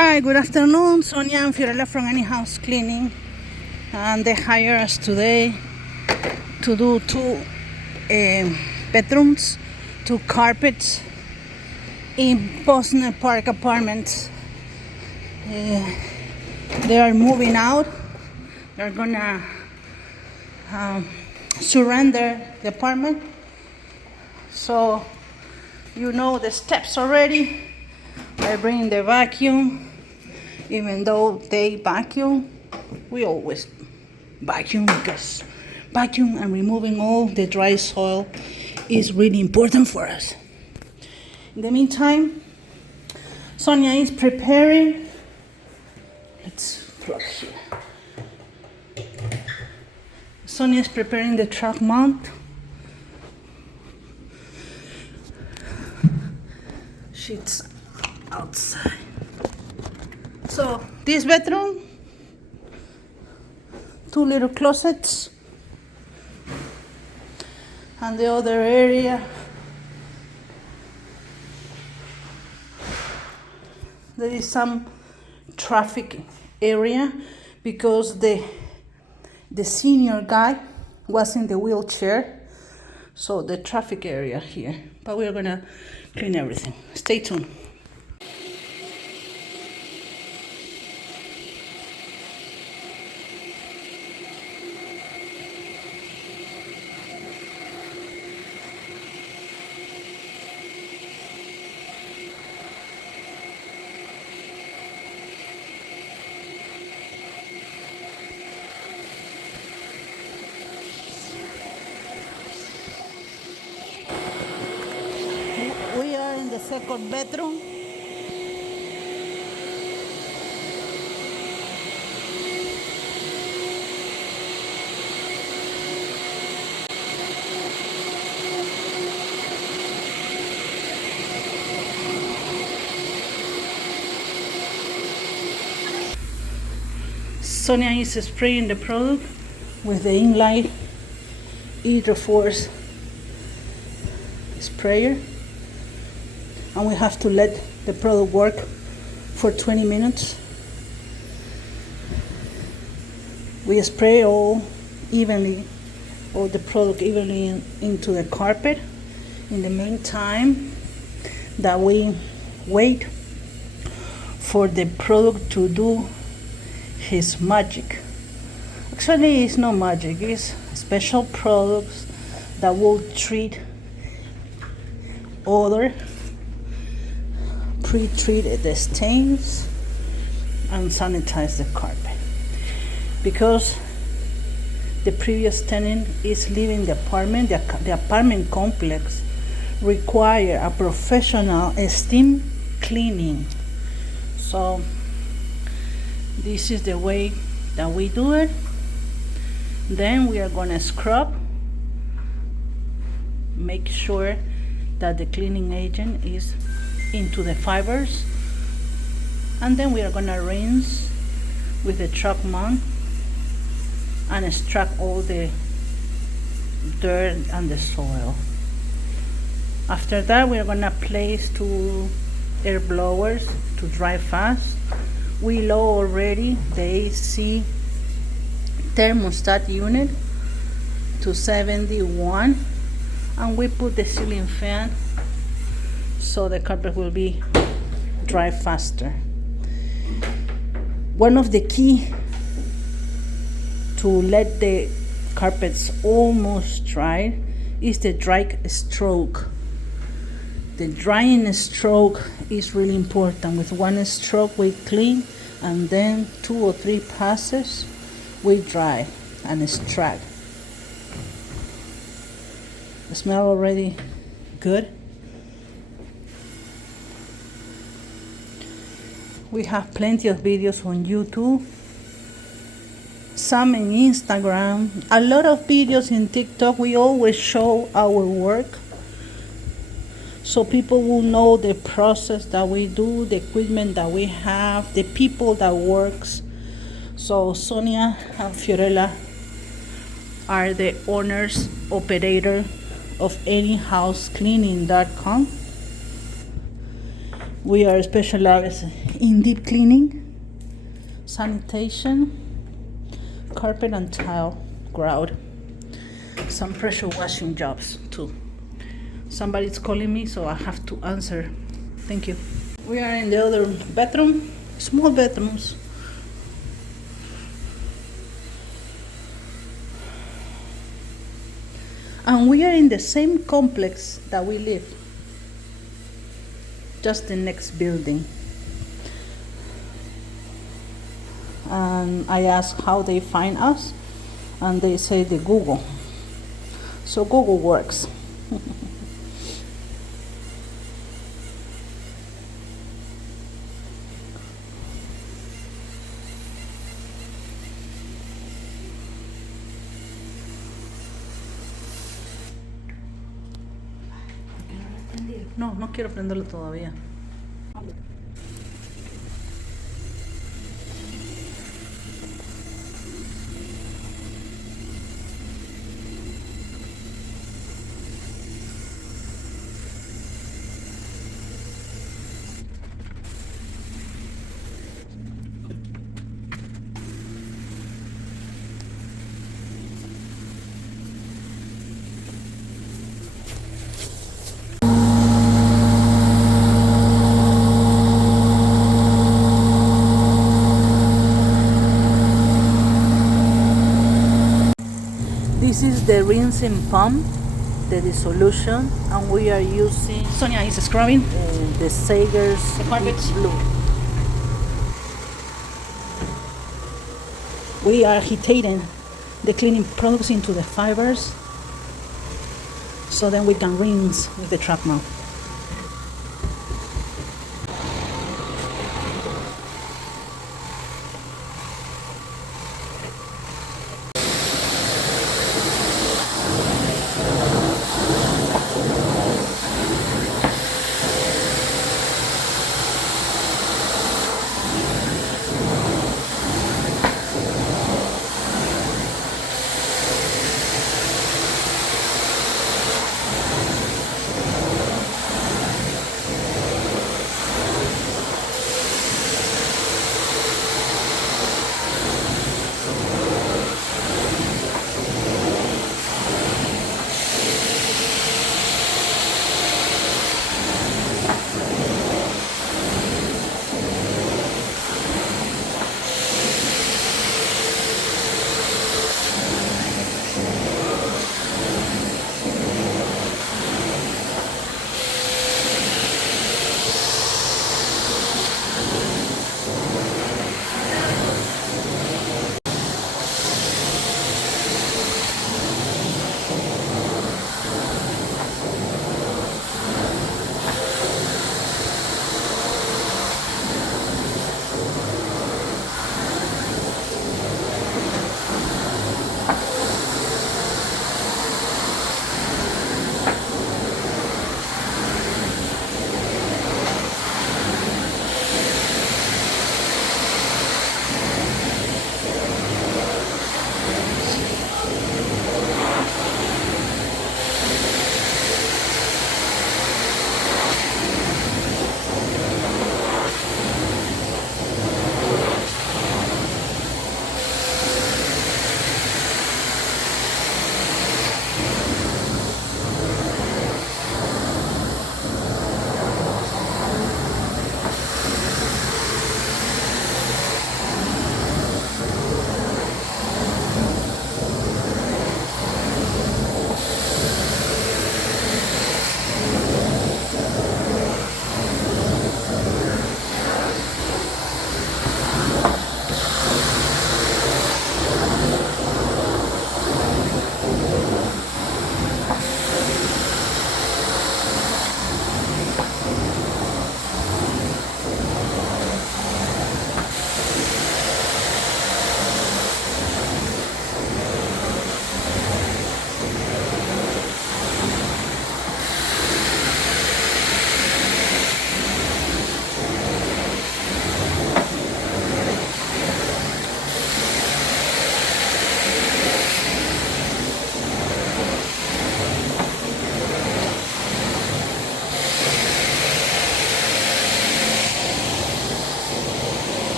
Hi, good afternoon. Sonia and Fiorella from Any House Cleaning. And they hired us today to do two bedrooms, two carpets in Boston Park Apartments. They are moving out. They're gonna surrender the apartment. So you know the steps already. I bring the vacuum. Even though they vacuum, we always vacuum because vacuum and removing all the dry soil is really important for us. In the meantime, Sonia is preparing. Let's plug here. Sonia is preparing the truck mount. She's outside. So this bedroom, two little closets, and the other area, there is some traffic area because the senior guy was in the wheelchair, so the traffic area here. But we're gonna clean everything. Stay tuned. We are in the second bedroom. Sonia is spraying the product with the Inline Hydroforce sprayer, and we have to let the product work for 20 minutes. We spray all the product evenly into the carpet. In the meantime, that we wait for the product to do his magic. Actually, it's not magic, it's special products that will treat other pre-treat the stains and sanitize the carpet, because the previous tenant is leaving the apartment. The apartment complex require a professional steam cleaning. So this is the way that we do it. Then we are gonna scrub, make sure that the cleaning agent is into the fibers, and then we are gonna rinse with the truck mount and extract all the dirt and the soil. After that, we are gonna place two air blowers to dry fast. We lower already the AC thermostat unit to 71, and we put the ceiling fan so the carpet will be dry faster. One of the key to let the carpets almost dry is the dry stroke. The drying stroke is really important. With one stroke we clean, and then 2 or 3 passes we dry and extract. The smell already good. We have plenty of videos on YouTube, some in Instagram, a lot of videos in TikTok. We always show our work so people will know the process that we do, the equipment that we have, the people that works. So Sonia and Fiorella are the owners, operator of anyhousecleaning.com. We are specialized in deep cleaning, sanitation, carpet and tile grout, some pressure washing jobs too. Somebody's calling me, so I have to answer. Thank you. We are in the other bedroom, small bedrooms. And we are in the same complex that we live, just the next building. And I asked how they find us, and they say the Google. So Google works. No, no quiero prenderlo todavía. This is the rinsing pump, the dissolution, and we are using Sonia is scrubbing the Sager's carpet. Blue. We are heating the cleaning products into the fibers, so then we can rinse with the trap mount.